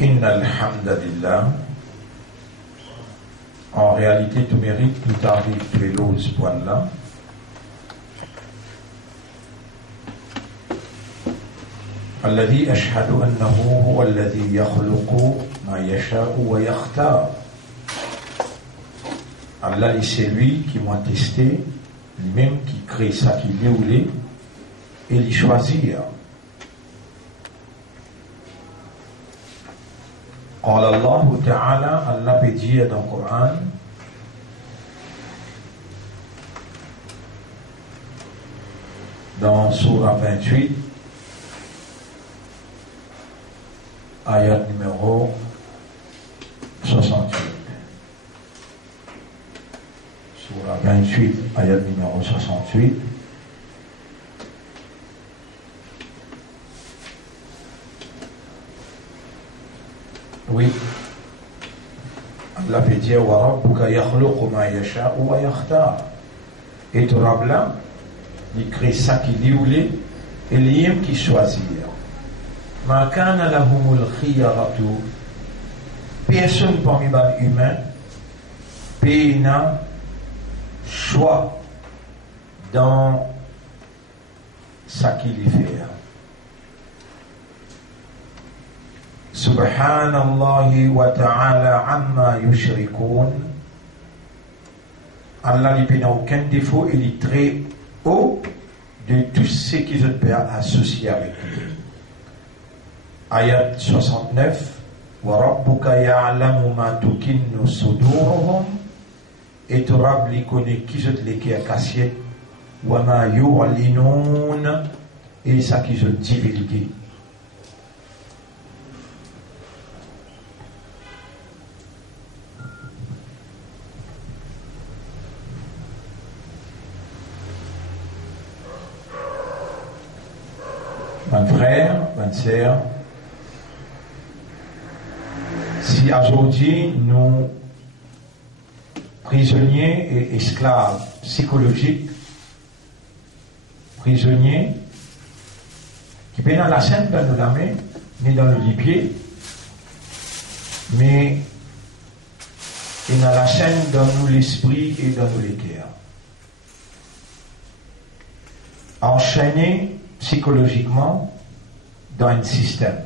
Innal hamdalillah. En réalité, tout mérite, tout arrive, tout est là, ce point-là. الذي أشهد أنه هو الذي يخلق ما يشاء ويختار. Allah, c'est lui qui m'a testé, lui-même qui crée ça qui voulait et il choisit. قال الله تعالى, Allah peut dire dans le Coran, dans Surah 28, ayat numéro 68. Surah 28, ayat numéro 68. Oui. Allah peut dire wa rabbuka yakhluqu ma yasha'u wa yakhtar. Et ton Rabbla, il crée ça qu'il voulait et il qui choisit. Ma kana lahumul khiyaratu. Personne parmi les humains n'a choix dans ça qu'il fait. Subhanallahi wa ta'ala amma yushrikun. Allah n'a aucun défaut, il est très haut de tout ce qui se peut associer avec lui. Ayat 69. Wa rabbuka ya'lamu ma tukinnu suduruhum. Et tu Rabb connaît qui se te à cassier. Wa ma yu'linun. Et ça qui se divulgue. Mon frère, ma sœur, si aujourd'hui nous, prisonniers et esclaves psychologiques, prisonniers, qui peuvent dans la chaîne dans la main, mais dans le pied, mais et dans la chaîne dans nous l'esprit et dans nous les cœurs. Enchaînés psychologiquement dans un système.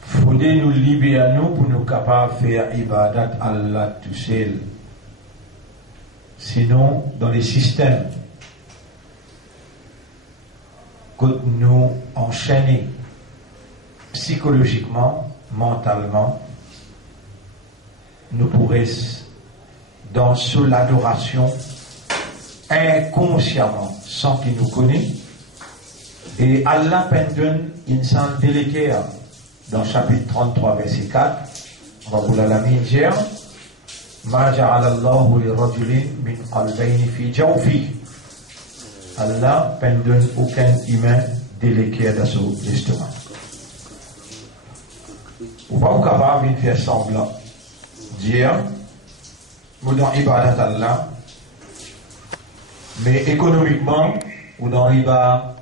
Faudrait nous libérer nous pour nous capables de faire ibadat Allah tout seul. Sinon, dans les systèmes que nous enchaînons psychologiquement, mentalement, nous pourrions dans sous l'adoration inconsciemment sans qu'il nous connaisse et Allah pendonne insan délégué dans chapitre 33 verset 4 Rabbul Alamin dit ma ja'ala Allahu li rajulin min qalbayni fi jawfi. Allah pendonne aucun humain délégué dans son estomac. On va pas capable de faire semblant dire ou dans ibadat Allah, mais économiquement, ou dans riba,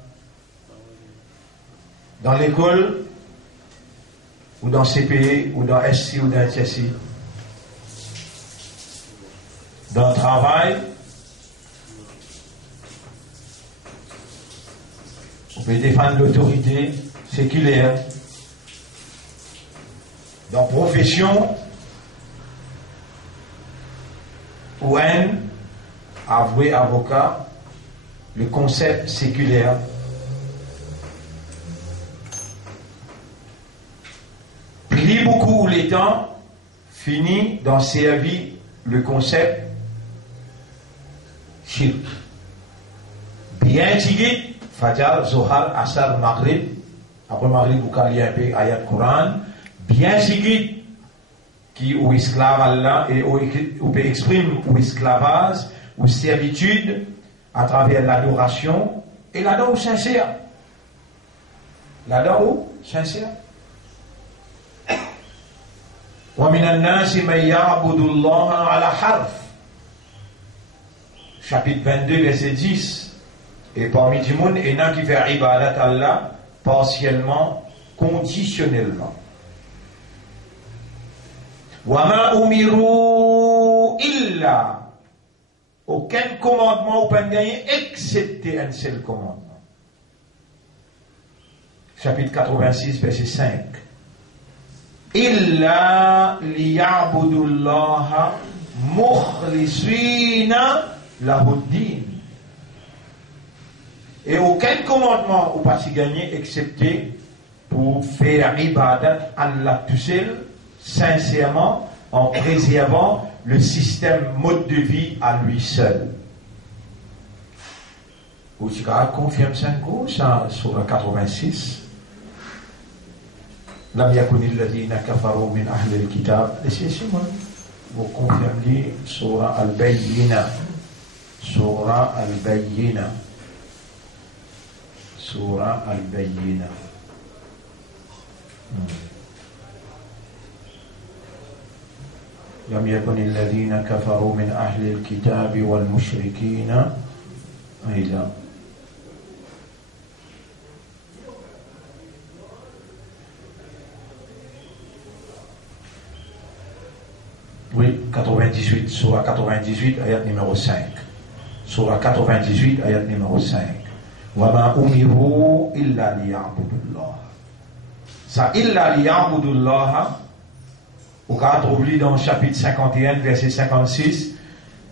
dans l'école, ou dans CPE, ou dans SC, ou dans HSI, dans le travail, vous pouvez défendre l'autorité séculaire, dans profession, ou un avoué avocat, le concept séculaire. Pris beaucoup les temps, fini dans servir le concept shirk. Bien tigé, Fajr, Zohar, Asar, Maghrib, après Maghrib, vous calez un peu ayat Coran, bien tigé, qui ou esclave Allah et ou exprime ou esclavage ou servitude à travers l'adoration et l'adoration sincère. L'adoration sincère. Wa minan nasi man ya'budu Allah ala harf. Chapitre 22 verset 10. Et parmi les gens, il y en a qui font ibadat Allah partiellement, conditionnellement. وَمَا أُمِرُوا إِلَّا aucun commandement ou pas gagné excepté un seul commandement. Chapitre 86, verset 5. إِلَّا لِيَعْبُدُوا اللَّهَ مُخْلِصِينَ لَهُ الدِّينَ. Et aucun commandement ou pas gagné excepté pour faire ibadat Allah tout seul, sincèrement, en préservant le système mode de vie à lui seul. Vous confirme ça sur la 86. لم يكن الذين كفروا من أهل الكتاب. Vous confirmez sur Al-Bayyina. Surah Al-Bayyina. Surah Al-Bayyina. لم يكن الذين كفروا من أهل الكتاب والمشركين أيضا. Oui, 98, surah 98, ayat numéro 5. Surah 98, ayat numéro 5. وَمَا أُمِرُوا إِلَّا لِيَعْبُدُوا اللَّهَ. Ça, إِلَّا لِيَعْبُدُوا اللَّهَ, au cas trouvé dans le chapitre 51, verset 56.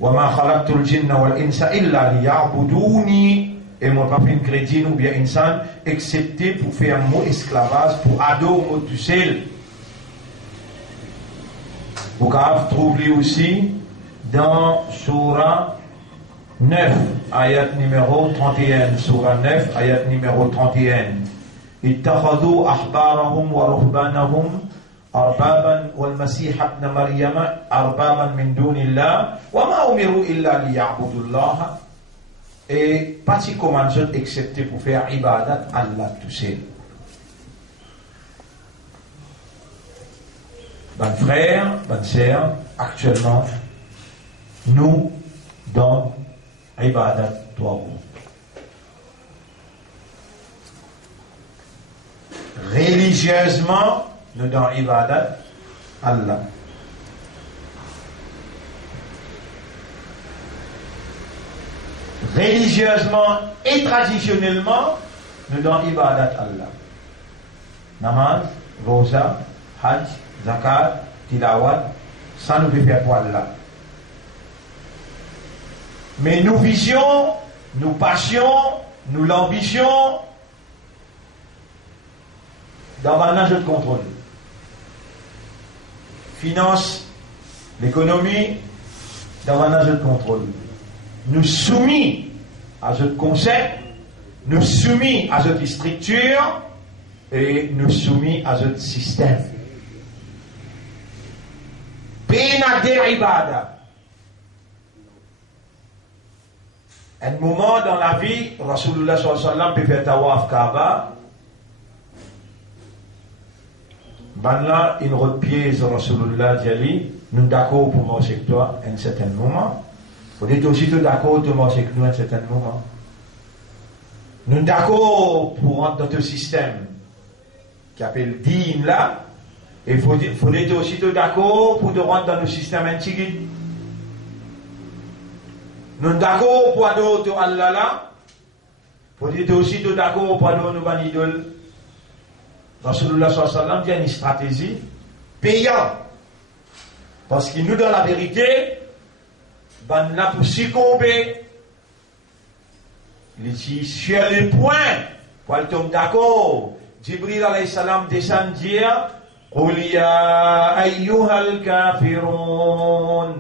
وَمَا خَلَقْتُ الْجِنَّ وَالْإِنسَ إِلَّا لِيَعْبُدُونِي. Et moi, pas fait une chrétienne ou bien insan, excepté pour faire un mot esclavage, pour ado mot du sel. Vous pouvez trouver aussi dans Surah 9, ayat numéro 31. Surah 9, ayat numéro 31. اتخذوا أحبارهم ورهبانهم أربابا والمسيح ابن مريم أربابا من دون الله وما أمروا إلا ليعبدوا الله. Et pas si commandement excepté pour faire ibadat Allah tout seul. Bon frère, bonne sœur, actuellement, nous, dans Ibadat Touarou. Religieusement, nous dans Ibadat Allah. Religieusement et traditionnellement, nous dans Ibadat Allah. Namaz, Rosa, Hajj, Zakat, Tilawat, ça nous fait faire pour Allah. Mais nos visions, nos passions, nos l'ambition, dans un âge de contrôle. Finance, l'économie, dans un âge de contrôle. Nous soumis à ce concept, nous soumis à cette structure et nous soumis à ce système. Pénader ibada. Un moment dans la vie, Rasulullah sallallahu alayhi wa sallam peut faire tawaf Kaaba. Maintenant, il repiège Rasulullah Djali, nous d'accord pour marcher avec toi à un certain moment. Vous êtes aussitôt d'accord de marcher avec nous à un certain moment. Nous d'accord pour rentrer dans ce système qui appelle Din là. Et il faut être aussitôt d'accord pour rentrer dans le système antique. Nous sommes d'accord pour adorer Allah là. Il faut être aussitôt d'accord pour adorer nos idoles. Rasulullah sallallahu alayhi wa sallam dit une stratégie payante. Parce qu'il nous donne la vérité, ben n'a pour succomber. Il dit sur le point, pour le tomber d'accord. Jibril alayhi salam descend dire قُلْ يَا أَيُّهَا الْكَافِرُونَ.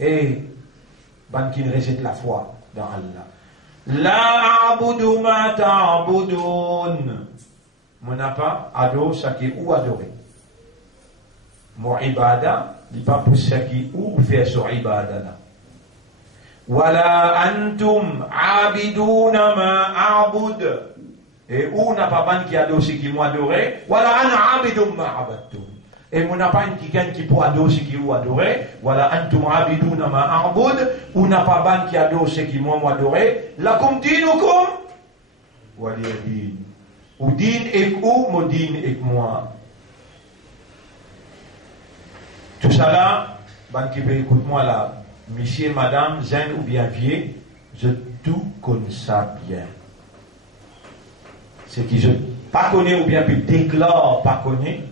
Et ben qui rejette la foi dans Allah. La a'budu ma ta'budun. Mon n'a pas adoré ce qui est ou adoré. Mon ibada, il n'est pas pour ce qui est ou faire sur ibada là. Wala antum abiduna ma a'bud. Et où n'a pas ban qui adore ce qui m'a adoré. Wala ana abidum ma abadtum. Et mon n'a pas une qui pour adorer ce qui ou adorer. Voilà, antum abiduna ma a'bud. Ou n'a pas ban qui adore ce qui moi adorer. Lakum dinukum. Waliyadin. Ou din et ou, mon din et moi. Tout ça là, ban qui veut écoute-moi là. Monsieur, madame, zen ou bien vieux, je tout connais ça bien. Ce qui je pas connais ou bien puis déclare pas connais.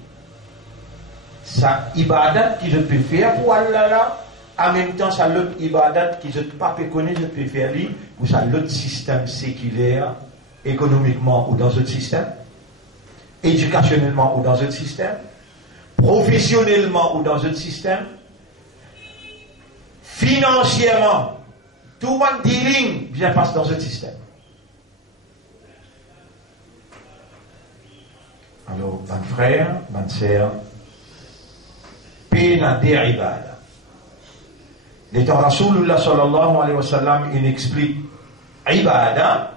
Ça ibadat qui je peux faire pour Allah là, en même temps ça l'autre ibadat qui je pas peux connaître, je peux faire lui, ou ça l'autre système séculaire, économiquement ou dans un système, éducationnellement ou dans un système, professionnellement ou dans un système, financièrement, tout le dealing bien passe dans un système. Alors, mon frère, ma sœur, pena de ibada. L'étant Rasulullah sallallahu alayhi wa sallam, il explique ibada.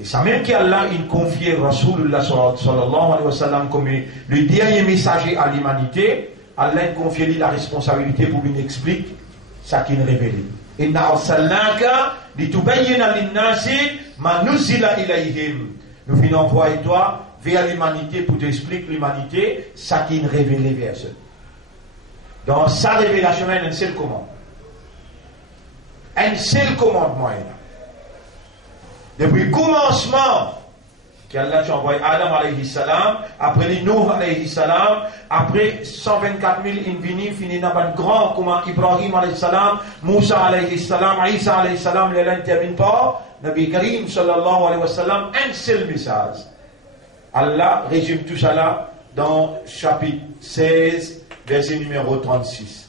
Et ça même qu'Allah, il confiait Rasulullah sallallahu alayhi wa sallam comme le dernier messager à l'humanité. Allah confie la responsabilité pour lui expliquer ce qu'il révèle. Inna arsalnaka litubayyina lin-nasi ma nuzila ilayhim. Nous venons envoyer toi vers l'humanité pour t'expliquer l'humanité ce qu'il révèle vers eux. Dans sa révélation, il y a un seul commandement. Un seul commandement. Depuis le commencement, qu'Allah a envoyé Adam alayhi salam, après les Nuh alayhi salam, après 124 000 infinis, fini dans un grand comme Ibrahim alayhi salam, Moussa alayhi salam, Isa alayhi salam, les langues ne terminent pas, Nabi Karim sallallahu alayhi wa sallam, un seul message. Allah résume tout ça là dans chapitre 16, verset numéro 36.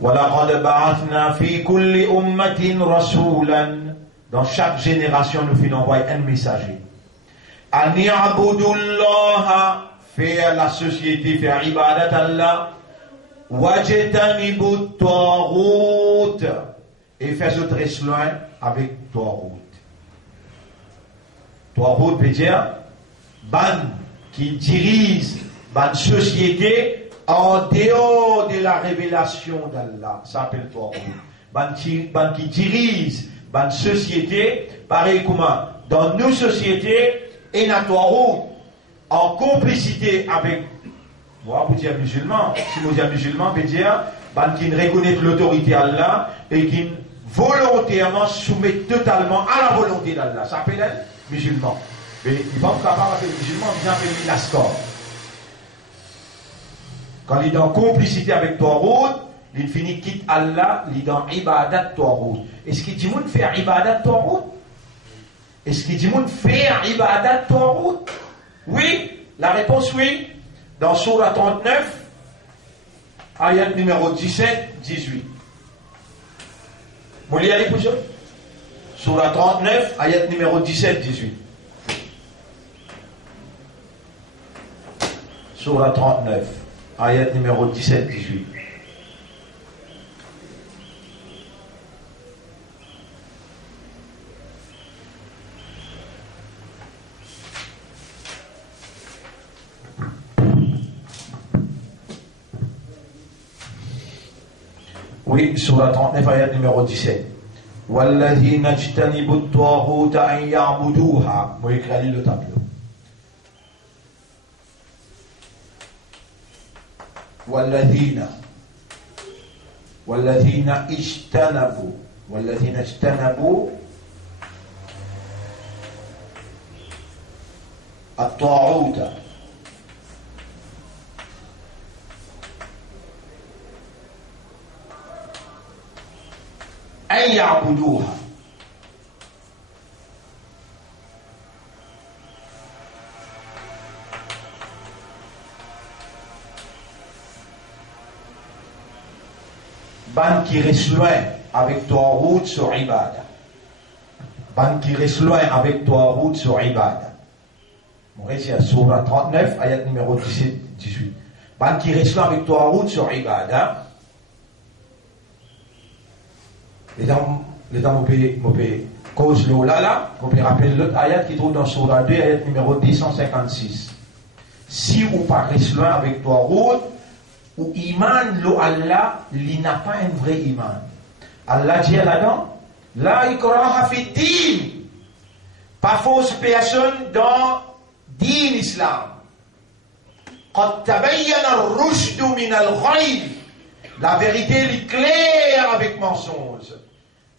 وَلَقَدْ بَعَثْنَا فِي كُلِّ أُمَّةٍ رَسُولًا. Dans chaque génération, nous finissons envoyer un messager. أَنْ يَعْبُدُوا اللَّهَ, faire la société, faire ibadat Allah. وَاجْتَنِبُوا الطَّاغُوتَ, et faire ce très loin avec Taghut. Taghut veut dire ban qui dirige ban société en dehors de la révélation d'Allah. Ça s'appelle Taghut. Ban qui dirige ban société, pareil comme dans nos sociétés, et dans Taghut, en complicité avec, moi vous dire musulman, si vous dites musulman, veut dire ban qui reconnaît l'autorité d'Allah et qui volontairement soumet totalement à la volonté d'Allah. Ça s'appelle musulman. Mais il va pas parler avec musulman, il appelle l'ascor. Quand il est en complicité avec Taghut, il finit quitte Allah, il est dans ibadat Taghut. Est-ce qu'il dit moun faire ibadat Taghut? Est-ce qu'il dit moun faire ibadat Taghut? Oui, la réponse oui. Dans Surah 39, ayat numéro 17-18. Vous voulez aller pour ça? Surah 39, ayat numéro 17-18. Surah 39, ayat numéro 17-18. Oui, Surah 39, ayat numéro 17. وَالَّذِينَ اجْتَنِبُوا الطَّاغُوتَ أَنْ يَعْبُدُوهَا. Moi, écris le tableau. والذين اجتنبوا الطاغوت أن يعبدوها ban qui reste loin avec toi route sur ibada. Ban qui reste loin avec toi route sur ibada. On reste à Surah 39, ayat numéro 17-18. Ban qui reste loin avec toi route sur ibada. Les dames, mon père, cause l'eau là, on peut rappeler l'autre ayat qui trouve dans Surah 2, ayat numéro 256. si vous parlez loin avec toi, route, ou iman lo Allah, il n'a pas un vrai iman. Allah dit là-dedans, la ikraha fi din. Pas fausse personne dans din islam. Qad tabayyana ar-rushd min al-ghayb. La vérité est claire avec mensonge.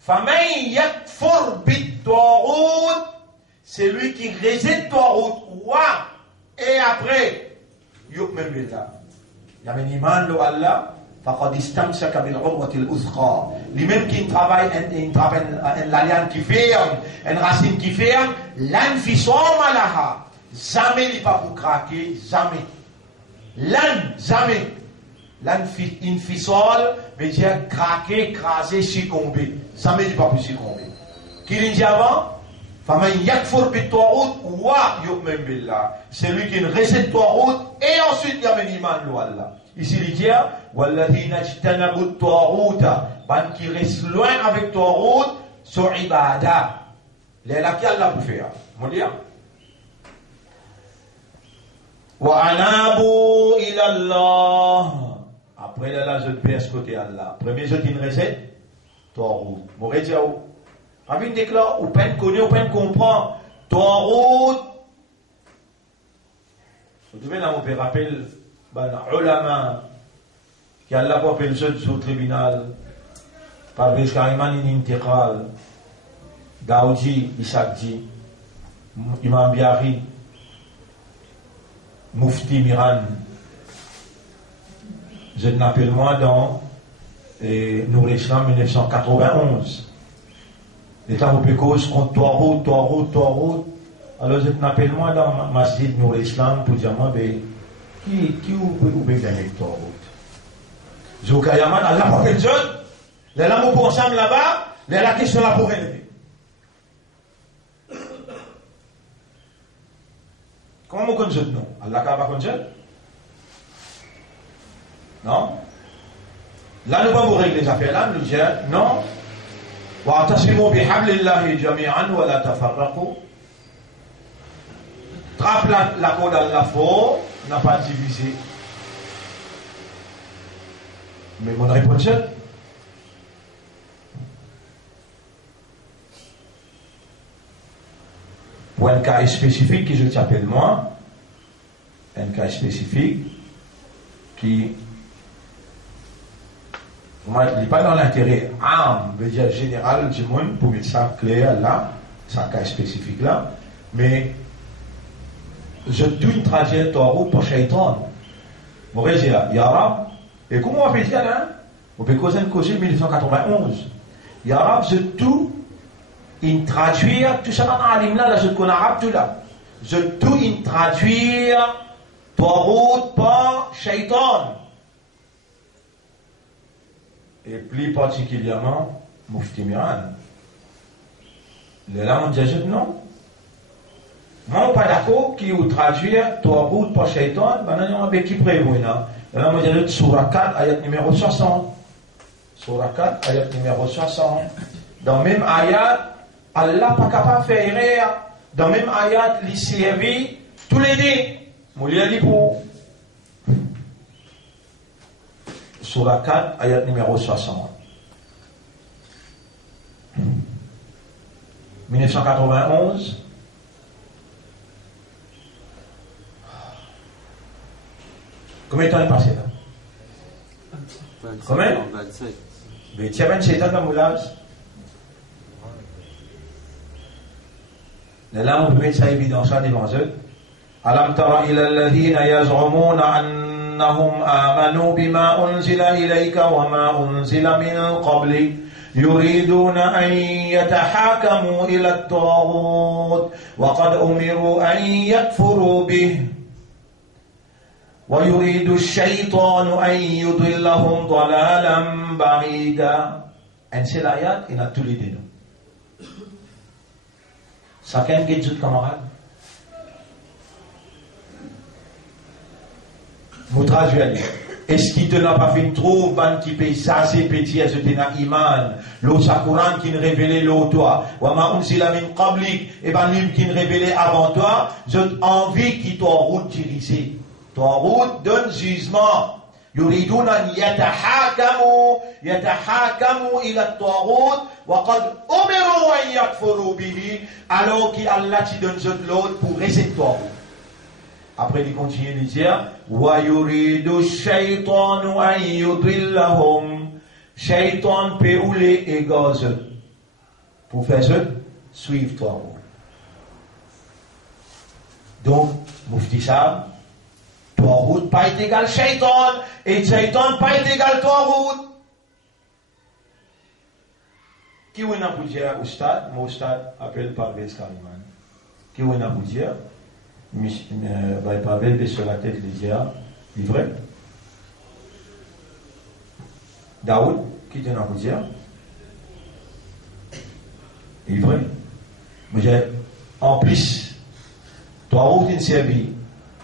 Faman yakfur bit-taghut, c'est lui qui rejette taghut. Wa et après yu'min billah. Il y a un iman lo Allah. فقد استمسك بالعروة الوثقى. Lui-même qui travaille une alliance qui ferme, une racine qui ferme, l'anfisoma laha. Jamais il pas pour craquer, jamais. Jamais. L'infisol veut dire craquer, craser, succomber. Jamais il pas pour succomber. Qui dit avant? فَمَنْ يَكْفُرْ بِالطَّاغُوتِ وَيُؤْمِنْ بِاللَّهِ. C'est lui qui rejette Taghut et ensuite il y a un iman lo Allah. Ici il dit وَالَّذِينَ اجْتَنَبُوا الطَّاغُوتَ, ban qui reste loin avec Taghut, sur ibada. Les là qui Allah pour faire. Mon dire وَأَنَابُوا إِلَى اللَّهِ. Après là je passe côté Allah. Premier je dis une recette Taghut. M'aurait dit Rabbi déclare, ou peine connaît, ou peine comprend. Taghut. Vous devez là, on peut rappeler, ulama, qui a la appelé sur le tribunal, par Beshkariman in intiqal, Gaoudi, Isakdi, Imam Biari, Mufti Miran. Je n'appelle moi dans Nour Islam 1991. Et quand vous cause contre Taghut, alors je m'appelle moi dans Masjid Nour Islam pour dire moi, qui vous peut gagner Taghut? Zoukayaman, Allah pour faire jeune, les lames pour ensemble là-bas, la question là pour relever. Comment vous connaissez non? Allah n'a pas connaître? Non? Là, nous ne pouvons pas vous régler les affaires là, nous disons non. واعتصموا بحبل الله جميعا ولا تفرقوا. Trappe la corde à la faux, n'a pas divisé. Mais mon réponse est pour un cas spécifique que je t'appelle moi, un cas spécifique qui moi, il n'est pas dans l'intérêt âme, veut dire général du monde, pour mettre ça clair là, c'est un cas spécifique là, mais je dois une trajectoire pour Shaitan. Mon résident, Yarab, et comment on peut dire là? On peut causer 1991. Yarab, je dois une traduire, tout ça dans l'alim là, je connais arabe tout là. Je dois une traduire, Taghut par Shaitan. Et plus particulièrement Mufti Miran. Les là, on dit non. Moi, on n'est pas d'accord qui vous traduire Taghut par Shaitan, on a qui prévoit. Là, on dit Surah 4, ayat numéro 60. Surah 4, ayat numéro 60. Dans le même ayat, Allah n'est pas capable de faire erreur. Dans le même ayat, il servi tous les deux. Moulia dit pour. Surah 4, ayat numéro 60. 1991. Combien de temps est passé là? Combien? 27. Mais tu as 27 ans dans moulage. Là, on peut ça évident ça devant eux. Alam tara ila alladhina yaz'umuna annahum amanu bima unzila ilayka wa ma unzila min qablik yuriduna an yatahakamu ila at-taghut wa qad umiru an yakfuru bih wa yuridu ash-shaytanu an yudillahum dalalan ba'ida. En c'est l'ayat, il a tous les deux. Chacun qui dit camarade. Vous traduisez. Est-ce qu'il te n'a pas fait trop, ban qui paye ça, c'est petit, est-ce que tu n'as iman, l'eau Coran qui ne révélait l'eau toi, ou ma unsila min qablik, et ban lui qui ne révélait avant toi, j'ai envie qu'il t'en route dirigé. Taout donne jugement. يريدون أن يتحاكموا إلى الطاغوت وقد أمروا أن يكفروا به alors qu'Allah te donne l'autre pour rester Taout. Après il continue de dire وَيُرِيدُ الشَّيْطَانُ أَن يُضِلَّهُمْ Shaitan peut rouler et gazer pour faire ça, suivre Taout. Donc, Mufti Sahab, Taout pas égal Shaitan, et Shaitan pas égal Taout. Qui est-ce pour dire au stade? Mon stade appelle Parvez Kaliman. Qui est-ce pour dire? Parvez baisse sur la tête les dire, il est vrai? Daoud, qui est-ce pour dire? Il est vrai? Mais en plus, Taout il servi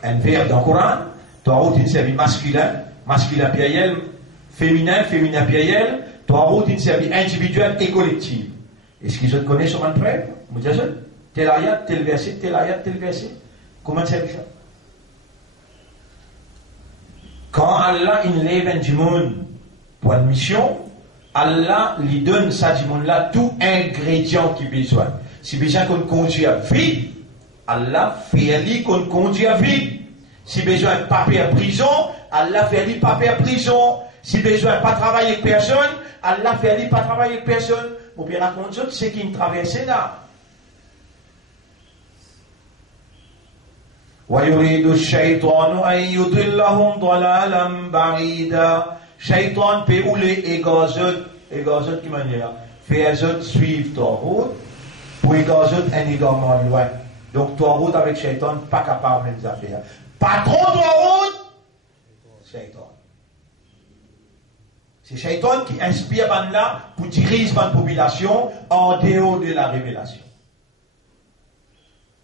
un verbe dans le Coran, Taout il servi masculin pluriel, féminin pluriel, Taout il servi individuel et collectif. Est-ce qu'ils se connaissent sur un prêtre? Vous dites ça? Tel ayat, tel verset. Comment c'est ça? Quand Allah il lève du monde pour une mission, Allah lui donne ça du monde là tout ingrédient qu'il a besoin. Si besoin qu'on conduit à vie, Allah fait lui qu'on conduit à vie. Si besoin de papier à prison, Allah fait lui papier à prison. Si besoin de pas travailler avec personne, Allah fait lui pas travailler avec personne. Vous pouvez raconter ce qui me traverse là. وَيُرِيدُ الشَّيْطَانُ أَن يُضِلَّهُمْ ضَلَالًا بَعِيدًا Shaitan peut rouler et gazote qui manière faire eux suivre Taout pour gazote un égarement loin. Donc Taout avec Shaitan pas capable de même affaires. Patron Taout, Shaitan. C'est Shaitan qui inspire là pour diriger la population en dehors de la révélation.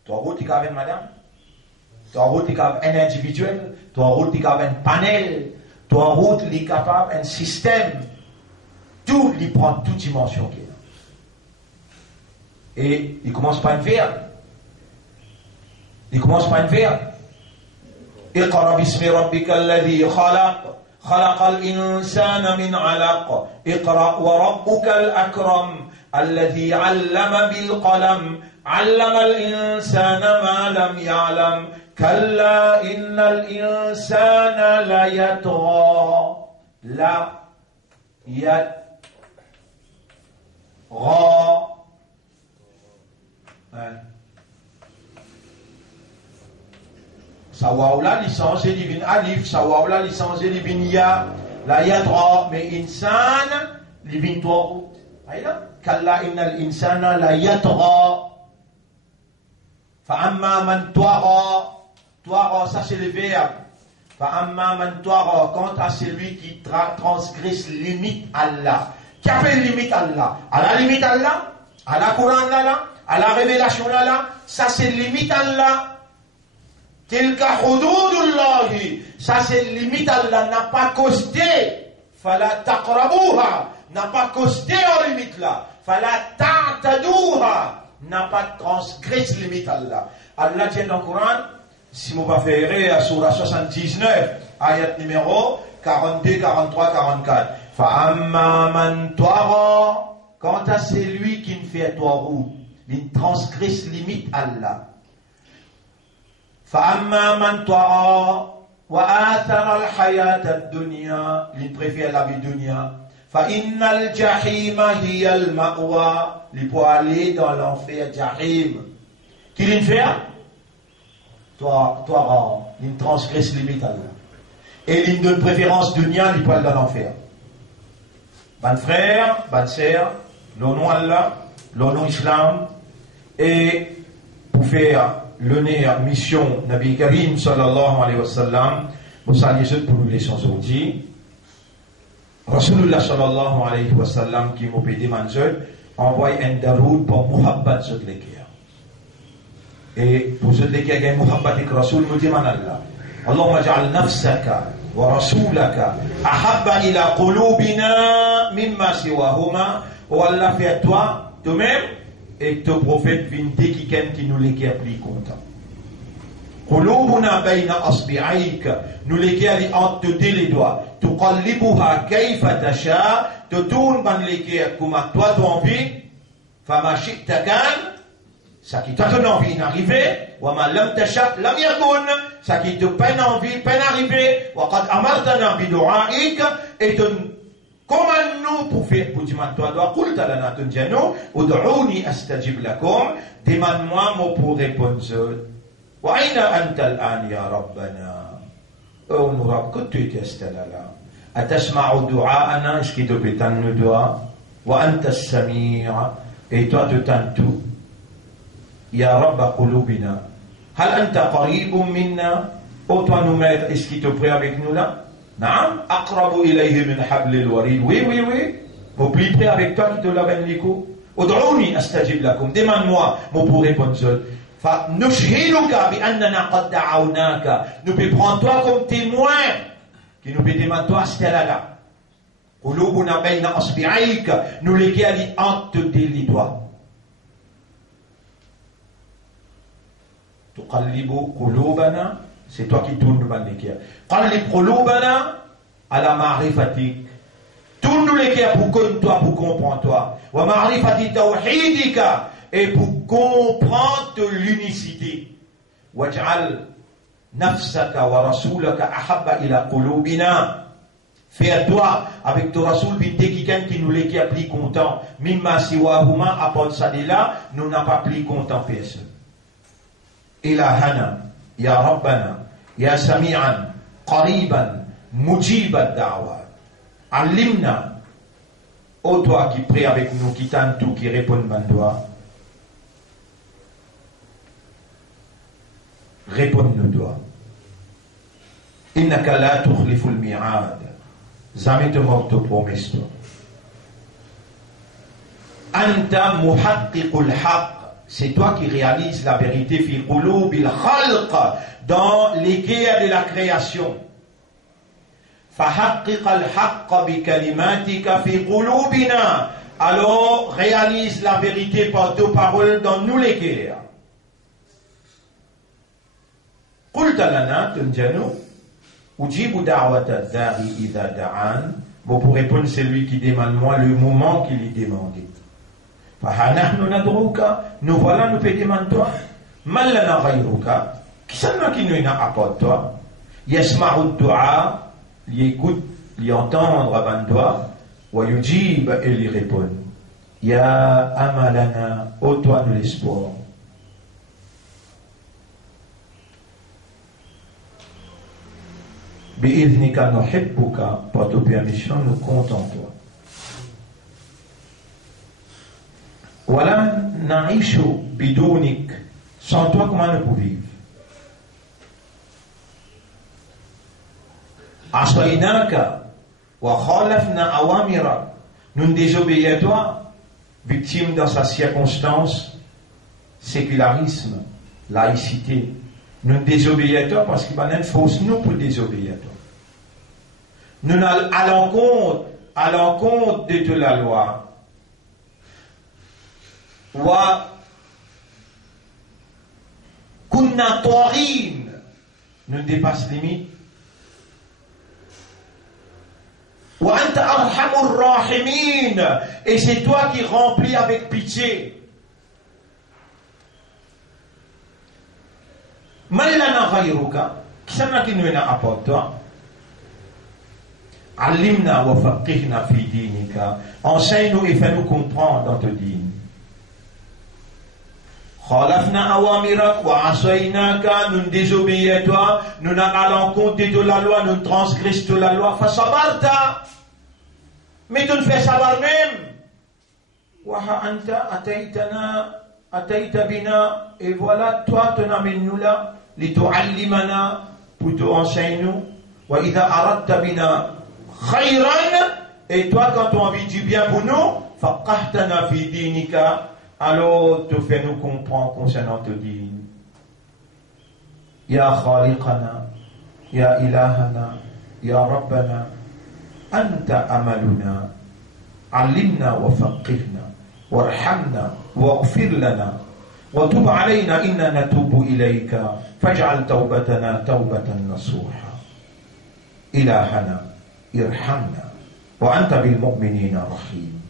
Taout il a madame. Taout il a un individuel. Taout il a un panel. Taout il est capable un système. Tout il prend toute dimension qu'il a. Et il commence par un verbe. اقرأ باسم ربك الذي خلق الإنسان من علق اقرأ وربك الأكرم الذي علم بالقلم علم الإنسان ما لم يعلم كلا إن الإنسان ليطغى Sawaoula licence divine alif, sawaoula licence divine ya, la yadra, mais insan, divine Taout. Aïda, kalla innal insana la yadra. Fa'amma man toara, ça c'est le verbe. Fa'amma man toara, quant à celui qui transgresse limite Allah. Qui a fait limite Allah? À la limite Allah, à la Coran là, à la révélation là, ça c'est limite Allah. Tilka hududullahi, ça c'est limite Allah, n'a pas costé. Fala taqrabuha, n'a pas costé en limite là. Fala ta'tadouha, n'a pas transgressé limite Allah. Allah dit dans le Coran, si vous préférez à Surah 79, ayat numéro 42, 43, 44. Fa'amma man toara, quant à celui qui ne fait Taout, il transgresse limite Allah. فأما من طغى وآثر الحياة الدنيا il préfère la vie dunya فإن الجحيم هي المأوى il peut aller dans l'enfer Jahim qui l'in fait toi il transgresse limite Allah et il donne préférence dunya il peut aller dans l'enfer. Ban frère, ban sœur, le nom Allah, le nom Islam et pour faire l'honneur, mission, Nabi Karim sallallahu alayhi wa sallam, vous saluez ceux pour nous les aujourd'hui. Rasulullah sallallahu alayhi wa sallam qui m'a pédé manjol, envoie un daroud pour muhabbat sur les cœurs. Et pour ceux qui ont muhabbat avec Rasul, nous disons Allah. Allahumma ja'al nafsaka wa rasulaka ahabba ila qulubina mimma siwahuma. Oh Allah, fais toi, toi-même, et ton prophète vinte qui nous les plus content. قلوبنا بين أصبعيك nous lesquels entre les doigts تقلبها كيف تشاء تتون ban lesquels comme toi tu envie فما شئت كان ça qui t'a donné envie d'arriver وما لم تشاء لم يكن ça qui te peine envie peine arriver وقد أمرتنا بدعائك et comment nous pour faire pour dire toi dois قلت لنا تنجنو ادعوني استجب لكم demande-moi moi pour répondre وأين أنت الآن يا ربنا أو نراب كنت تستللا أتسمع دعاءنا est-ce qu'il te pétend le doigt وأنت السميع et toi tu t'entends tout يا رب قلوبنا هل أنت قريب منا ou toi nous maître est-ce qu'il te prie avec nous là نعم أقرب إليه من حبل الوريد oui oui oui vous plus près avec toi qui te lave les coups ادعوني أستجب لكم demande-moi moi pour répondre seul فنشهدك بأننا قد دعوناك nous peut prendre toi comme témoin qui nous peut demander toi stella قلوبنا بين أصبعيك nous lesquels entre les doigts تقلب قلوبنا c'est toi qui tournes le lesquels قلب قلوبنا على معرفتك tourne lesquels pour connaître toi pour comprendre toi ومعرفة توحيدك et pour comprendre l'unicité. وَاجْعَلْ نَفْسَكَ وَرَسُولَكَ أَحَبَّ إِلَى قُلُوبِنَا. Fais-toi avec ton Rasoul quelqu'un qui nous l'est qui a plus content. Mimma siwahuma apporte ça de là, nous n'a pas plus content personne. Ilahana, ya Rabbana, ya Sami'an, Qariban, Mujib ad-da'wat. Alimna, ô toi qui prie avec nous, qui t'entend tout, qui répond bandoa. Réponds-nous toi. Innaka la tukhlifu al-mi'ad. Jamais te mort te promesse toi. Anta muhaqqiqul haqq. C'est toi qui réalises la vérité fi qulubil khalq dans les guerres de la création. Fahaqqiq al-haqq bi kalimatika fi qulubina. Alors réalise la vérité par tes paroles dans nous les guerres. قلت لنا تنجنو أجيب دعوة الداعي إذا دعان. Bon, pour répondre, c'est lui qui demande moi le moment qu'il est demandé. فَهَنَحْنُ نَدْعُوكَ. Nous voilà, nous peut demander toi. مَنْ لَنَا غَيْرُكَ. Qui c'est qui nous apporte toi? يَسْمَعُ الدُّعَاء. Il écoute, il entendre avant toi. وَيُجِيب et il répond. يَا أَمَلَنَا. Ô toi de l'espoir. بإذنك نحبك. Par ta permission, nous comptons toi. ولا نعيش بدونك. Sans toi, comment nous pouvons vivre? عصيناك وخالفنا أوامرك. Nous désobéissons à toi, victime dans sa circonstance, sécularisme, laïcité. Nous désobéissons à toi parce qu'il va y avoir une fausse nous pour désobéir à toi. Nous allons à l'encontre de la loi. Wa kunna tarin. Nous dépasse limite. Wa anta arhamur rahimin. Et c'est toi qui remplis avec pitié. Man lana ghayruka. Qui c'est qui nous apporte toi? Alimna wa faqihna fi dinika. Enseigne-nous et fais-nous comprendre dans te dîne. Khalafna awamirak wa asaynaka. Nous désobéissons à toi. Nous n'allons à l'encontre de la loi. Nous transgressons la loi. Fasabarta. Mais tu ne fais savoir même. Wa ha anta ataita bina. Et voilà, toi, tu n'amènes nous là. Litu'allimana. Pour te enseigner nous. Wa idha aradta bina. Khayran, et toi quand tu as envie du bien pour nous, faqahtana fi dinika, alors te fais nous comprendre concernant te dîne. Ya khaliqana, ya ilahana, ya rabbana, anta amaluna, alimna wa faqihna, warhamna, waghfir lana, وتب علينا إنا نتوب إليك فاجعل توبتنا توبة نصوحا إلهنا ارحمنا وأنت بالمؤمنين رحيم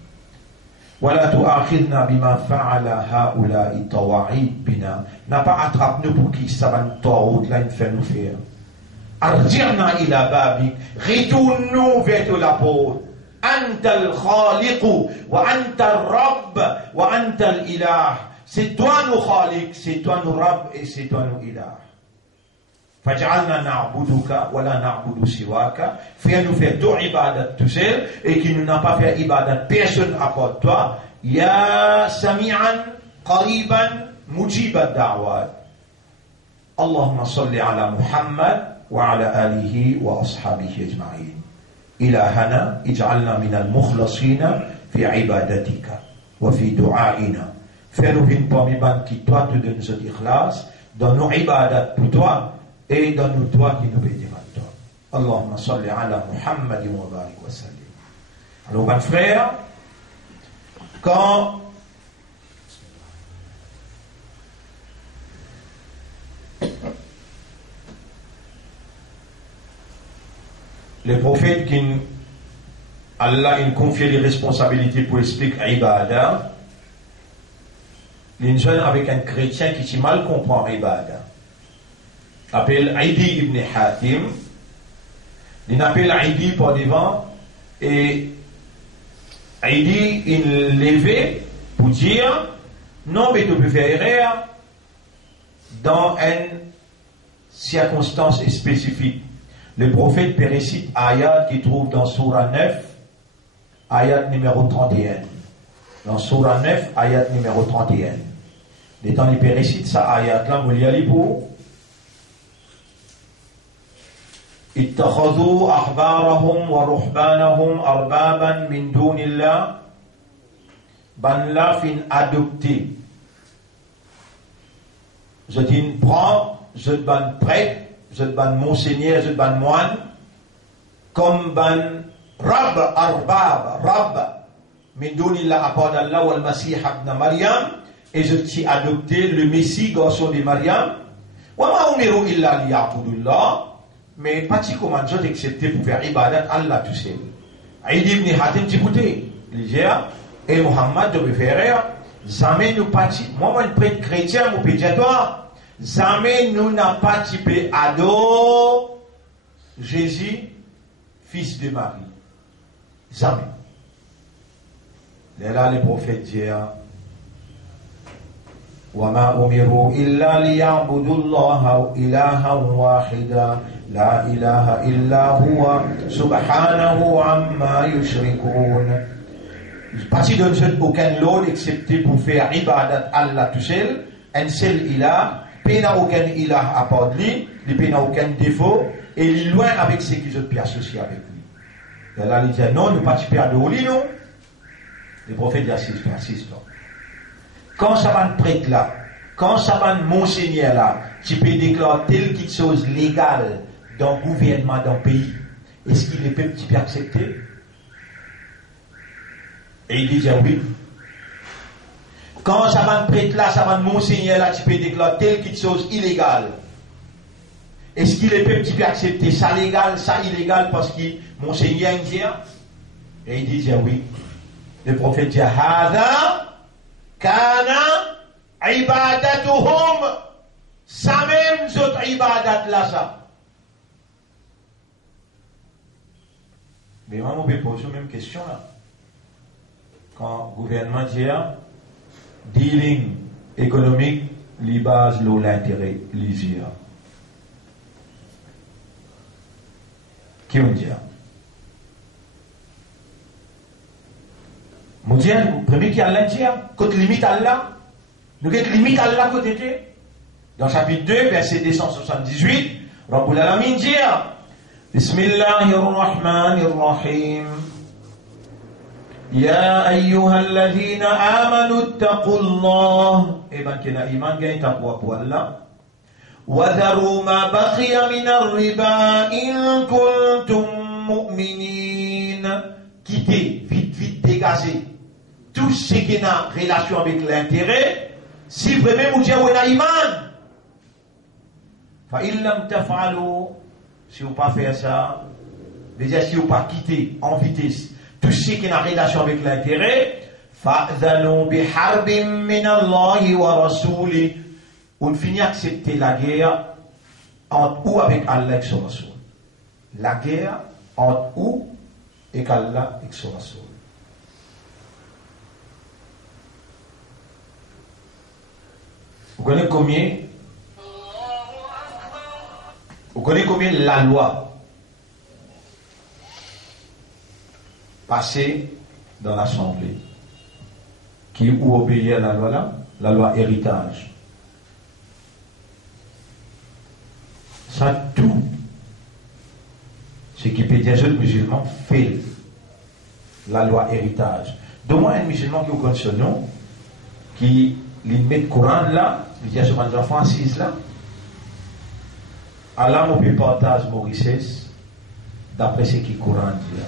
ولا تؤاخذنا بما فعل هؤلاء الطواعيد بنا n'a pas attrape nous pour qui ça va nous tordre là il fait nous faire arjirna ila babik retourne-nous vers la porte anta al-khaliq wa anta ar-rabb wa anta al-ilah c'est toi nous khaliq c'est toi nous rabb et c'est toi nous ilah faj'alna na'buduka wa la na'budu siwaka fais-nous faire ton ibadat tout seul et qui nous n'a pas fait ibadat personne à part toi ya sami'an qariban mujib ad-da'wat Allahumma salli ala Muhammad wa ala alihi wa ashabihi ajma'in ilahana ij'alna min al-mukhlasina fi ibadatika wa fi du'aina fais-nous une parmi qui toi te donnes cet ikhlas dans nos ibadat pour toi et donne-nous toi qui nous bénira toi. Allahumma salli ala Muhammad wa barik wa sallim. Alors, mon frère, quand les prophètes qui Allah a confié les responsabilités pour expliquer Ibadah, les jeunes avec un chrétien qui mal comprend Ibadah. Appelle Aïdi ibn Hatim, il appelle Aïdi par devant, et Aïdi il levait pour dire non, mais tu peux faire erreur dans une circonstance spécifique. Le prophète récite ayat qui trouve dans Surah 9, ayat numéro 31. Dans Surah 9, ayat numéro 31. Les temps il récite ça ayat là, vous l'y pour اتخذوا أحبارهم ورهبانهم أربابا من دون الله ban la fin adopté je dis prends je ban prêtre je ban monseigneur je ban moine comme ban rab arbab rab min dunillah apad Allah wal masih ibn Maryam et je t'ai adopté le Messie garçon de Maryam wa ma umiru illa liya'budullah mais pas si comment j'ai accepté pour faire ibadat Allah tout seul. Aïd ibn Hatim t'écouter, Ligéa et Mohammed de faire jamais nous pas moi un prêtre chrétien mon pédiatoire jamais nous n'a pas typé ado Jésus fils de Marie jamais. Là les prophètes disent وما أمروا إلا ليعبدوا الله إلها واحدا لا إله إلا هو سبحانه عما يشركون. Pas si donne aucun lot excepté pour faire ibadat Allah tout seul, un seul ilah, il n'a aucun ilah à part de lui, il n'a aucun défaut, et il est loin avec ce qu'ils ont pu associer avec lui. Et là, il dit non, ne pas faire de holy, non. Les prophètes assistent. Quand ça va prêtre là, quand ça va monseigneur là, tu peux déclarer telle quelque chose légale dans le gouvernement d'un pays, est-ce qu'il est peuple qui peut accepter? Et il dit oui. Quand ça va prêtre là, ça va monseigneur là, tu peux déclarer telle quelque chose illégale. Est-ce qu'il est peuple qui peut accepter ça légal, ça illégal parce que monseigneur dit? Et il dit oui. Le prophète dit Hada Kana ibadatuhum, ça même zot ibadat là ça. Mais moi, on peut poser la même question là. Quand le gouvernement dit dealing économique, les bases de l'intérêt, l'ISIA. Qui on dit? Nous disons, le premier qui a l'intérêt, côté limite Allah, nous avons limite Allah côté. Dans le chapitre 2, verset 278, Rabbul Alamin dit Bismillahirrahmanirrahim. Ya ayyuhalladhina amanu attaqullah. Eh bien, qui a iman gagne taqwa pour Allah. وَذَرُوا مَا بَقِيَ مِنَ الرِّبَا إِن كُنتُم مُؤْمِنِينَ. Quittez, vite, dégagez tout ce qui a relation avec l'intérêt, Si vraiment vous dites ou la iman, fa illam taf'alu, si vous pas faire ça, déjà si vous pas quitter en vitesse tout ce qui est en relation avec l'intérêt, fa'dhanu biharbin min Allah wa rasuli, on finit accepter la guerre entre ou avec Allah et son Rasoul. La guerre entre ou et Allah et son Rasoul. Vous connaissez combien la loi passée dans l'Assemblée qui ou obéit à la loi là, la loi héritage. Ça tout ce qui peut dire que les musulmans fait la loi héritage. De moins un musulman qui vous connaît ce nom, qui met le Coran là, il dit à ce enfant assis là, Allah me peut partager mon richesse d'après ce qui Coran dit là.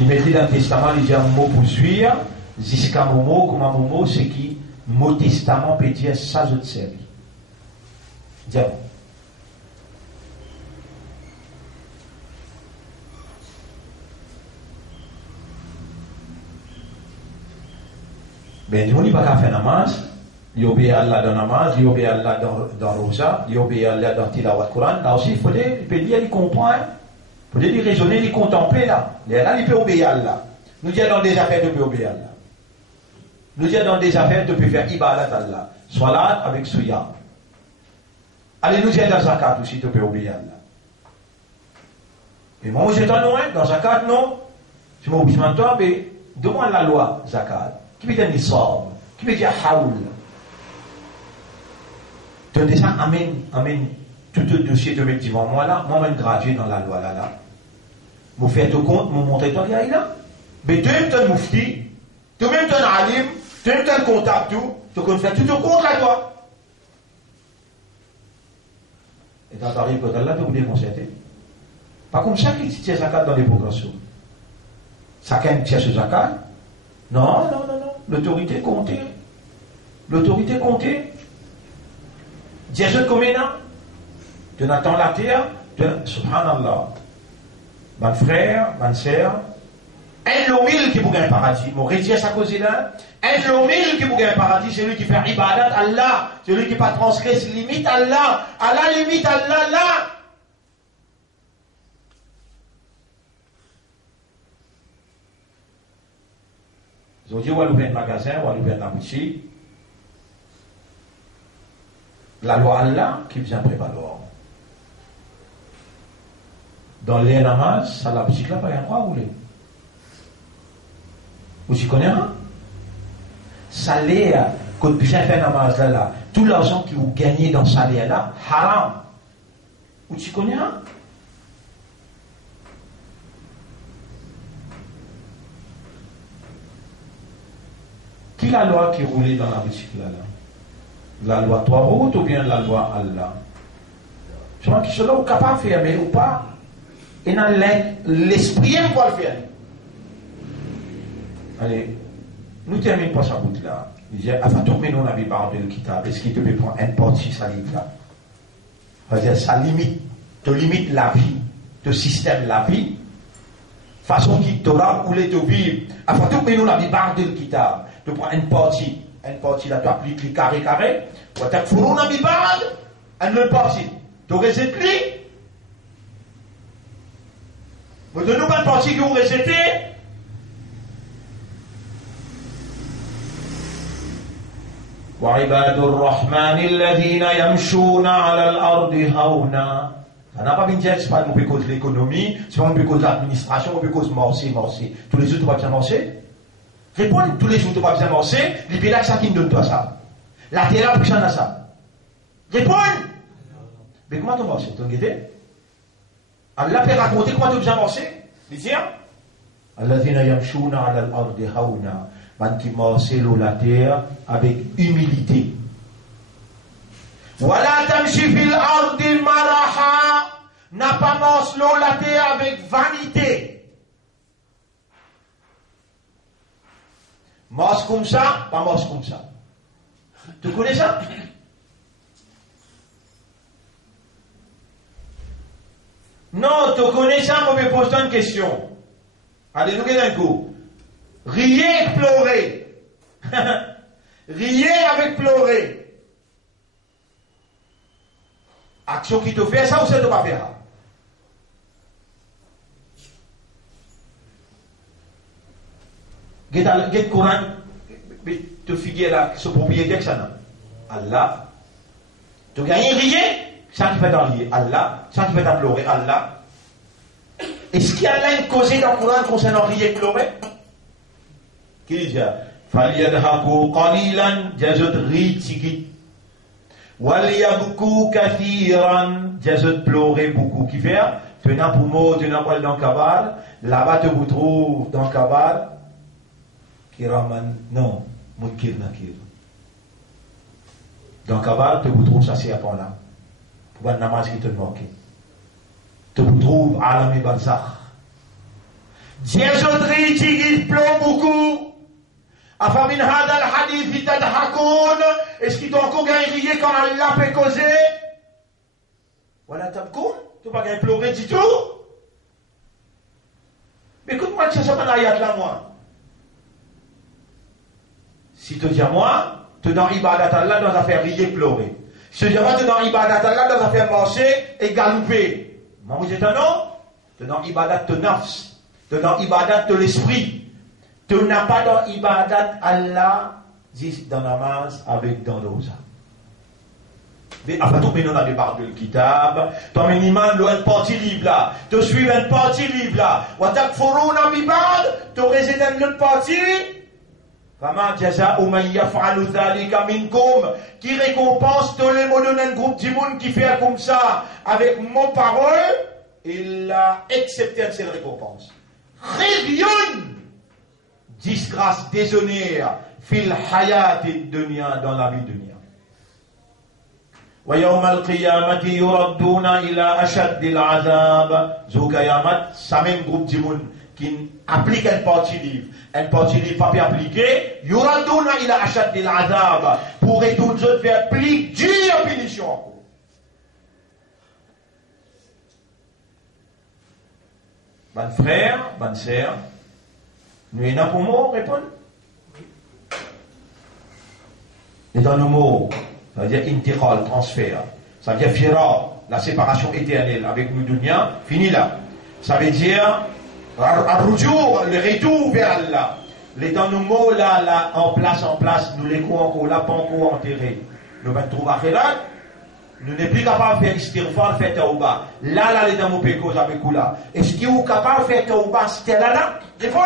Il met dans le testament, il dit un mot pour suivre, jusqu'à mon mot, comme un mot, c'est qui, mon testament peut dire ça, je te sers. Diable. Mais nous, on n'y va pas faire namaz, il obéit à Allah dans namaz, il obéit à Allah dans rosa, il obéit à Allah dans tilawat Coran. Là aussi, il faut dire, il peut lire, il comprend, il faut dire, il raisonner, il contempler là. Là, il peut obéir à Allah. Nous disons dans des affaires, tu peux obéir à Allah. Nous disons dans des affaires, tu peux faire ibadat à Allah. Salat avec souyam. Allez, nous disons dans zakat aussi, tu peux obéir à Allah. Et moi, j'étais loin, dans zakat, non. Je m'oblige maintenant, mais demande la loi zakat. Qui veut dire nisab? Qui veut dire haoul? Tu as déjà amène tout le dossier de mes devant moi là, moi-même gradué dans la loi là. Vous faites compte, vous montrez toi là, là. Mais tu es un moufti, tu es un alim, tu es un comptable, tu fais tout au compte la loi. Et quand tu arrives quand là, tu vous déconcerter. Pas comme ça qu'il tient zakat dans les progressions. Chacun tient ce zakat. Non. L'autorité comptée. L'autorité comptée. Dieu comme là. Tu n'attends la terre. Subhanallah. Mon frère, ma soeur. Un lomil qui vous gagne un paradis. Mon rédier sa cause là. Un lomil qui vous gagne un paradis. C'est lui qui fait ibadat Allah. C'est lui qui pas transgresse limite Allah. À la limite Allah là. Ils ont dit, on va ouvrir un magasin, on va ouvrir un boutique. La loi Allah qui vient prévaloir. Dans les namaz, ça la boutique là, pas un droit ou les. Vous y connaissez un? Ça l'est, quand vous faites un namaz là, tout l'argent que vous gagnez dans ça là, haram. Vous y connaissez un? Qui la loi qui roulait dans la boutique là? La loi trois routes ou bien la loi Allah? Je pense que cela est capable de faire, mais ou pas. Et dans l'esprit, on peut le faire. Allez, nous terminons pas sa route là. Il dit, avant tout, mais nous on avait parlé de kitab. Est-ce qu'il te peut prendre un porte ça livre là? C'est-à-dire, ça limite la vie, le système la vie. Façon qui t'aura ou les te vivre. Avant tout, mais nous on avait parlé de kitab. Tu prends une partie là, tu appliques les carré, tu as fait un bibad, une autre partie. Tu rejettes les. Mais de nous, une partie que vous rejetez. وعباد الرحمن الذين يمشون على الأرض هونا. Ça n'a pas bien dire que c'est pas mon cause de l'économie, c'est pas mon cause de l'administration, mon cause morcer. Tous les autres, tu vas bien morcer. Répondre tous les jours, tu vas bien morcer, les pays là, ça qui me donne toi ça. La terre là, plus ça n'a ça. Répondre! Mais comment tu vas morcer? Tu as guetté? Allah peut raconter comment tu vas bien morcer? Il dit, Alladhina yamshuna ala al-ardi hauna. Man qui morcer l'eau la terre avec humilité. Wala tamshi fil ardi maraha. N'a pas morce l'eau la terre avec vanité. Morce comme ça, pas morce comme ça. Tu connais ça? Non, tu connais ça, on me pose une question. Allez, nous regardons un coup. Riez et pleurer. Riez avec pleurer. Action qui te fait ça ou ça ne pas faire? Get Coran, te figuer là, ce propriétaire que ça n'a. Allah. Tu gagnes rier, ça qui fait t'en rier. Allah. Ça qui fait t'en pleurer. Allah. Est-ce qu'il y a une cause dans le Coran concernant rier et pleurer? Qui dit ça? فَلْيَدْهَكُوا قَلِيلًا جَزُدْ رِيتِكِ وَلْيَبْكُوا كَثِيرًا جَزُدْ pleurer beaucoup. Qui fait? Tenant pour mot, tenant pas dans le cabal. Là-bas, tu vous trouves dans le cabal. Kiraman, non, Munkir Nakir. Dans le cabal, tu vous trouves ça, c'est à point là. Pour un namaz qui te manque. Tu vous trouves Alam et Barzakh. جَزُدْ رِيتِكِ pleure beaucoup. Afamin hadal hadith tadhakoun. Est-ce qu'ils t'ont encore gagné quand Allah peut causer? Voilà tabkoun. Tu vas pas pleurer du tout. Mais écoute-moi, tu sais ça, l'ayat là, moi. Si tu dis à moi, tu es dans Ibadat Allah dans l'affaire rier pleurer. Si tu dis à moi, tu es dans Ibadat Allah dans l'affaire marcher et galouper. Moi, vous êtes un nom? Tu es dans Ibadat de nafs. Tu es dans Ibadat de l'esprit. Tu n'as pas dans Ibadat Allah, dit dans namaz avec dans l'osa. Mais après tout, nous on a des barres de kitab. Toi, minimum, l'on parti libre là. Tu suis une partie libre là. Watak furuna bibad. Tu réside dans une partie. Fama jaza man yaf'alu dhalika minkum. Qui récompense tous les mots d'un groupe du monde qui fait comme ça avec mon parole. Il a accepté cette récompense. Révion. Disgrâce, déshonneur, fil hayat et dunya dans la vie dunya. Wa yawm al-qiyamati yuradduna ila ashad al-azab. Zoukayamat, ça même groupe du monde qui applique un parti livre pas bien appliqué, yuradduna ila ashad al-azab. Pour et toutes autres faire plique dure punition. Bonne frère, bonne sœur. Nous avons pour mot répondre. Et dans le mot, ça veut dire intiqal, transfert. Ça veut dire fira, la séparation éternelle avec nous dunya, fini là. Ça veut dire arrujour, le retour vers Allah. Les dans nos mots là, en place, nous les coups encore là, pas encore enterrés. Nous allons trouver akhirat. Nous n'est plus capable de faire istighfar, faire tauba. Là, les dans nos pécos avec vous là. Est-ce que vous êtes capable de faire tauba, c'était là? Réponds.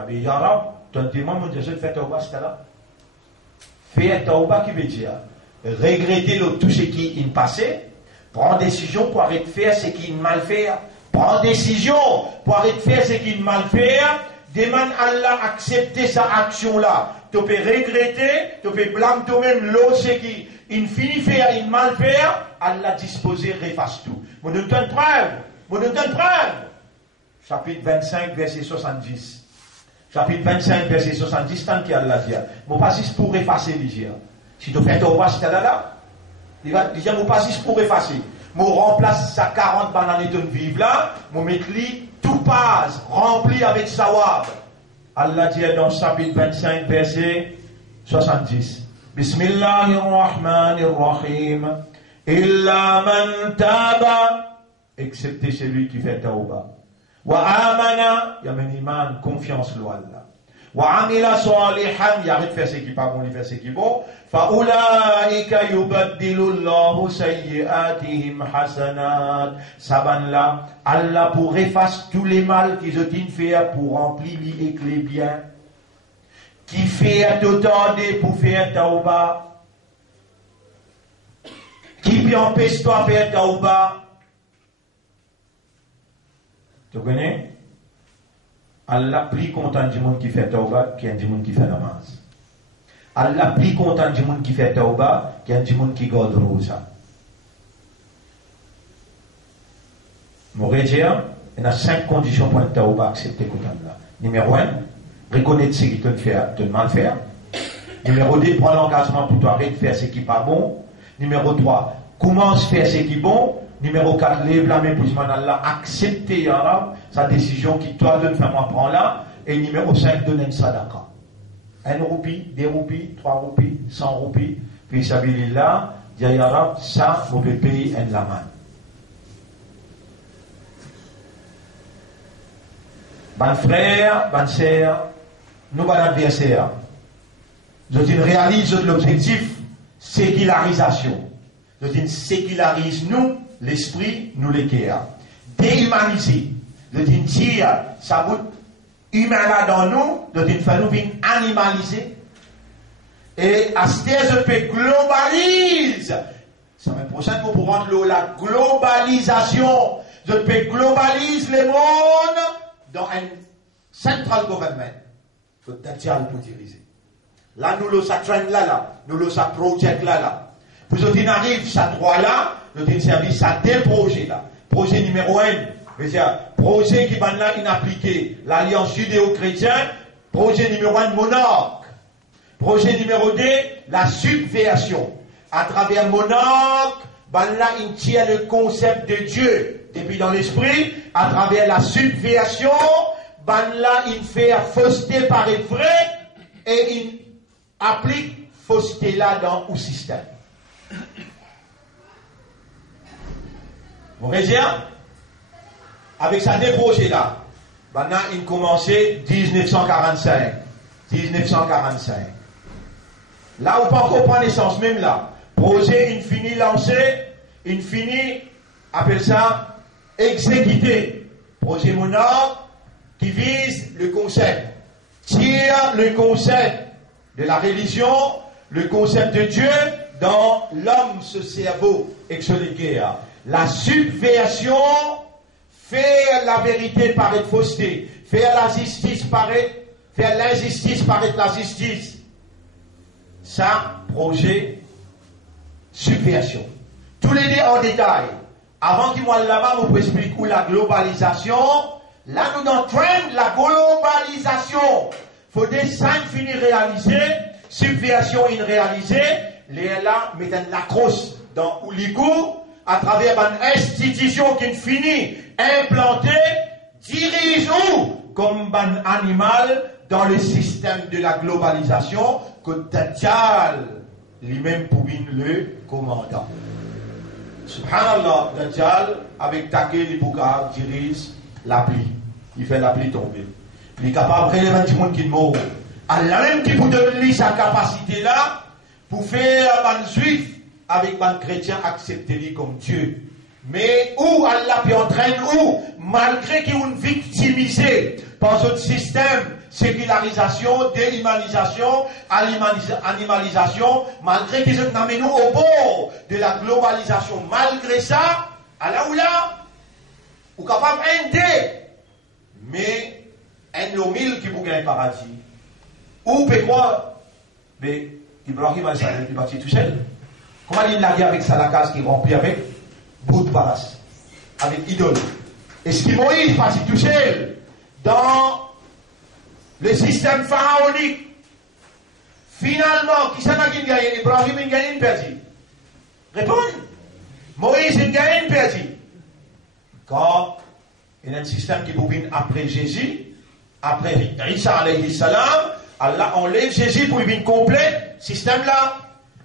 Ah bien, ya Rab, ton demande, mon Dieu, fais tauba, c'était là. Faire tauba qui veut dire regretter tout ce qui est passé, prendre décision pour arrêter de faire ce qui est mal faire, prendre décision pour arrêter de faire ce qui est mal faire, demande Allah accepter sa action là. Tu peux regretter, tu peux blâmer toi-même l'autre ce qui finit faire, il mal faire, Allah disposé, refasse tout. Mon donne une preuve. Chapitre 25, verset 70. Chapitre 25, verset 70, tant qu'il y a Allah dit, mon pas juste pour effacer les. Si tu fais ton roi, c'est là. Il va dire, mon pas juste pour effacer. Mon remplace sa 40 bananes de vivre là, mon metli tout passe, rempli avec sawab. Allah dit dans chapitre 25, verset 70. Bismillahirrahmanirrahim. Illa man taba, excepté celui qui fait tauba. Wa amana, il y a un iman, confiance en Allah. Wa amila salihan, il arrête de faire ce qui est pas bon, il fait ce qui est bon. Fa ulaika yubaddilu Allahu sayyiatihim hasanat. Saban là, Allah pour effacer tous les mal qu'ils ont fait pour remplir les biens. Qui fait tout pour faire tauba. Qui peut empêcher toi de faire tauba. Tu connais? Allah plus content du monde qui fait tauba qu'il y a du monde qui fait namaz. Allah plus content du monde qui fait tauba qu'il y a du monde qui garde rosa. Mon dire, il y a 5 conditions pour le tauba accepter content là. Numéro 1, reconnaître ce qui te fait de mal faire. Numéro 2, prends l'engagement pour toi de faire ce qui n'est pas bon. Numéro 3, commence à faire ce qui est bon. Numéro 4, lève la main pour demander à Allah, accepter sa décision qui toi donne, fais-moi prendre là. Et numéro 5, donne une sadaqa. 1 roupie, 2 roupies, 3 roupies, 100 roupies. Puis sabilillah, dit ya Rab, ça, mauvais pays en la main. Ban frère, ban sœur, nous ban adversaire. Je dis réalise l'objectif sécularisation. Je dis sécularise nous l'esprit, nous l'équerre. Déhumaniser. Je dis dire ça bout humain là dans nous. Je dis faire nous animaliser. Et à ce je peux globalise. Ça me prochaine pour rendre la globalisation. Je peux globalise le monde dans un central government. Il faut être pour diriger. Là, nous le ça trend là, nous le ça project là. Puis on arrive ça droit là, nous service à des projets là. Projet numéro 1, c'est-à-dire projet qui va là inappliqué, l'alliance judéo-chrétienne. Projet numéro 1, monarque. Projet numéro 2, la subversion. À travers monarque, là il tient le concept de Dieu depuis dans l'esprit. À travers la subversion, là il fait fausseté par être vrai et il applique fausseté là dans le système. Vous voyez, avec sa déprojet là, maintenant il commençait 1945. 1945. Là où pas encore prendre naissance, même là, projet infini lancé, infini, appelle ça, exécuté. Projet monarque qui vise le concept, tire le concept de la religion, le concept de Dieu dans l'homme, ce cerveau exolégué. La subversion, faire la vérité paraître fausseté, faire la justice paraître, faire l'injustice paraître la justice. Ça, projet, subversion. Tous les deux en détail. Avant qu'il m'en là-bas, vous explique où la globalisation. Là, nous dans train la globalisation. Faut des 5 finis réalisés, subversion irréalisée. Les là mettent la crosse dans Oulikou à travers une institution qui finit implantée, dirige où comme un animal dans le système de la globalisation que Dajjal lui-même pour le commandant. Subhanallah, Dajjal avec Také Libouka dirige la pluie. Il fait la pluie tomber. Il est capable de relever tout le monde qui est mort. Allah même qui vous donne sa capacité là pour faire un juif avec un chrétien accepter lui comme Dieu. Mais où Allah peut entraîner où, malgré qu'il est victimisé par ce système, sécularisation, déhumanisation, animalisation, malgré qu'ils sont amenés au bord de la globalisation, malgré ça, Allah ou là, ou capable d'aider, mais un mille qui vous gagne paradis. Ou peut croire, mais Ibrahim al-Salam est parti tout seul. Comment il l'a dit avec Salakas qui est rempli avec bout de paras, avec idole. Est-ce qu'il Moïse parti tout seul dans le système pharaonique? Finalement, qui s'en a gagné? Ibrahim a gagné une perdu. Répondez. Moïse a gagné une perdu. Quand il y a un système qui bouge après Jésus, après Isa alayhi salam, Allah enlève Jésus pour venir complet, système là.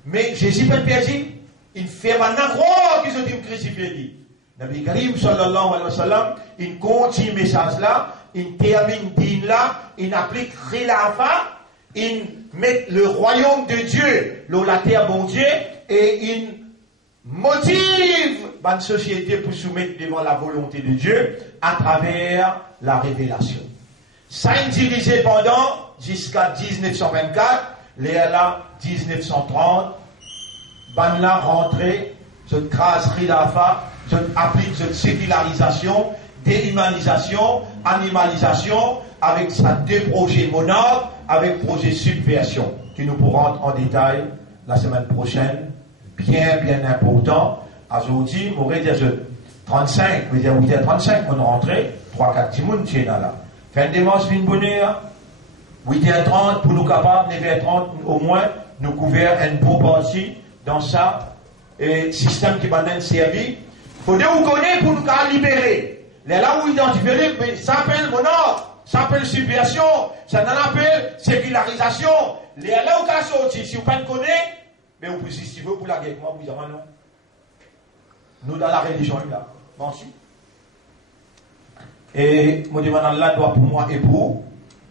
Mais Jésus peut perdu. Il fait maintenant croire qu'ils ont dit crucifié. Nabi Karim sallallahu alayhi wa sallam, il continue le message là, il termine din là, il applique khilafa, il met le royaume de Dieu, la terre bon Dieu, et il motive une société pour soumettre devant la volonté de Dieu à travers la révélation. Ça a dirigé pendant jusqu'à 1924, là 1930, Banla rentré, je crase khilafa, je applique cette sécularisation, déhumanisation, animalisation, avec ça deux projets monarques, avec projet subversion, qui nous pourrons rentrer en détail la semaine prochaine, bien important. Aujourd'hui, on va dire 35, vous dire 35, on est rentré, 3-4 timouns, tu es là. Fin de dimanche, fin bonheur, 8h30 pour nous capables, 9h30 au moins, nous couvrir une bonne partie dans ça, et système qui va nous servir. Il faut que vous connaissiez pour nous libérer. Là où identifier, ça s'appelle monopole, ça s'appelle subversion, ça s'appelle sécularisation. Là où vous sorti, si vous ne connaissez pas, mais vous pouvez, si vous pour la guerre, moi, vous dites non. Nous, dans la religion, là, bon, si. Et je demande Allah doit pour moi et pour vous,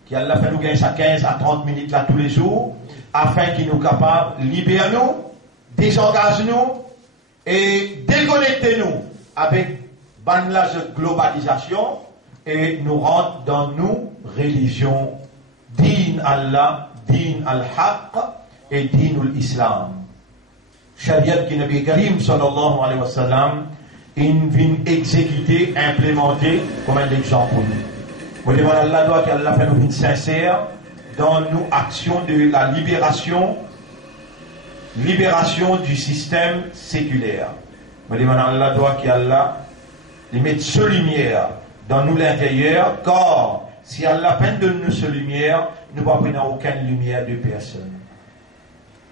qui Allah fait nous gagner ça 15 à 30 minutes là tous les jours, afin qu'il nous capable de libérer nous, désengager nous et déconnecter nous avec la globalisation et nous rendre dans nos religions, din Allah, din al-haq et din al-islam. Shariat qui Nabi Karim sallallahu alayhi wa sallam, il vient exécuter, implémenter comme un exemple pour nous. Je demande à Allah doit qu'Allah fait nous sincères dans nos actions de la libération du système séculaire. Je demande à Allah doit qu'Allah les mette ce lumière dans nous l'intérieur, car si Allah peine de nous ce lumière, nous ne prenons aucune lumière de personne.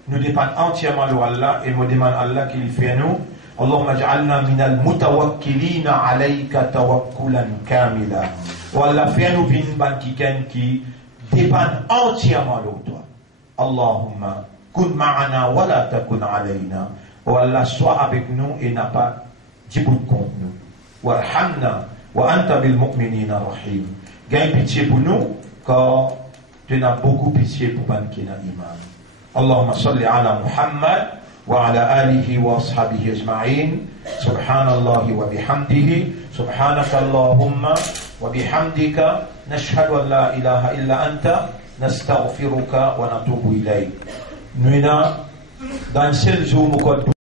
Nous dépendons entièrement de Allah et nous demandons à Allah qu'il fait nous. Allahumma ja'alna minal mutawakkilina alayka tawakkulan kamila. Wa Allah fait nous une banquiken qui dépend entièrement de toi. Allahumma kun ma'ana wa la takun alayna. Wa Allah soit avec nous et n'a pas dit bout contre nous. Warhamna wa anta bil mu'minina rahim. Gagne pitié pour nous car tu as beaucoup pitié pour banquina iman. اللهم صل على محمد وعلى آله وأصحابه أجمعين سبحان الله وبحمده سبحانك اللهم وبحمدك نشهد أن لا إله إلا أنت نستغفرك ونتوب إليك. Nous dans seul jour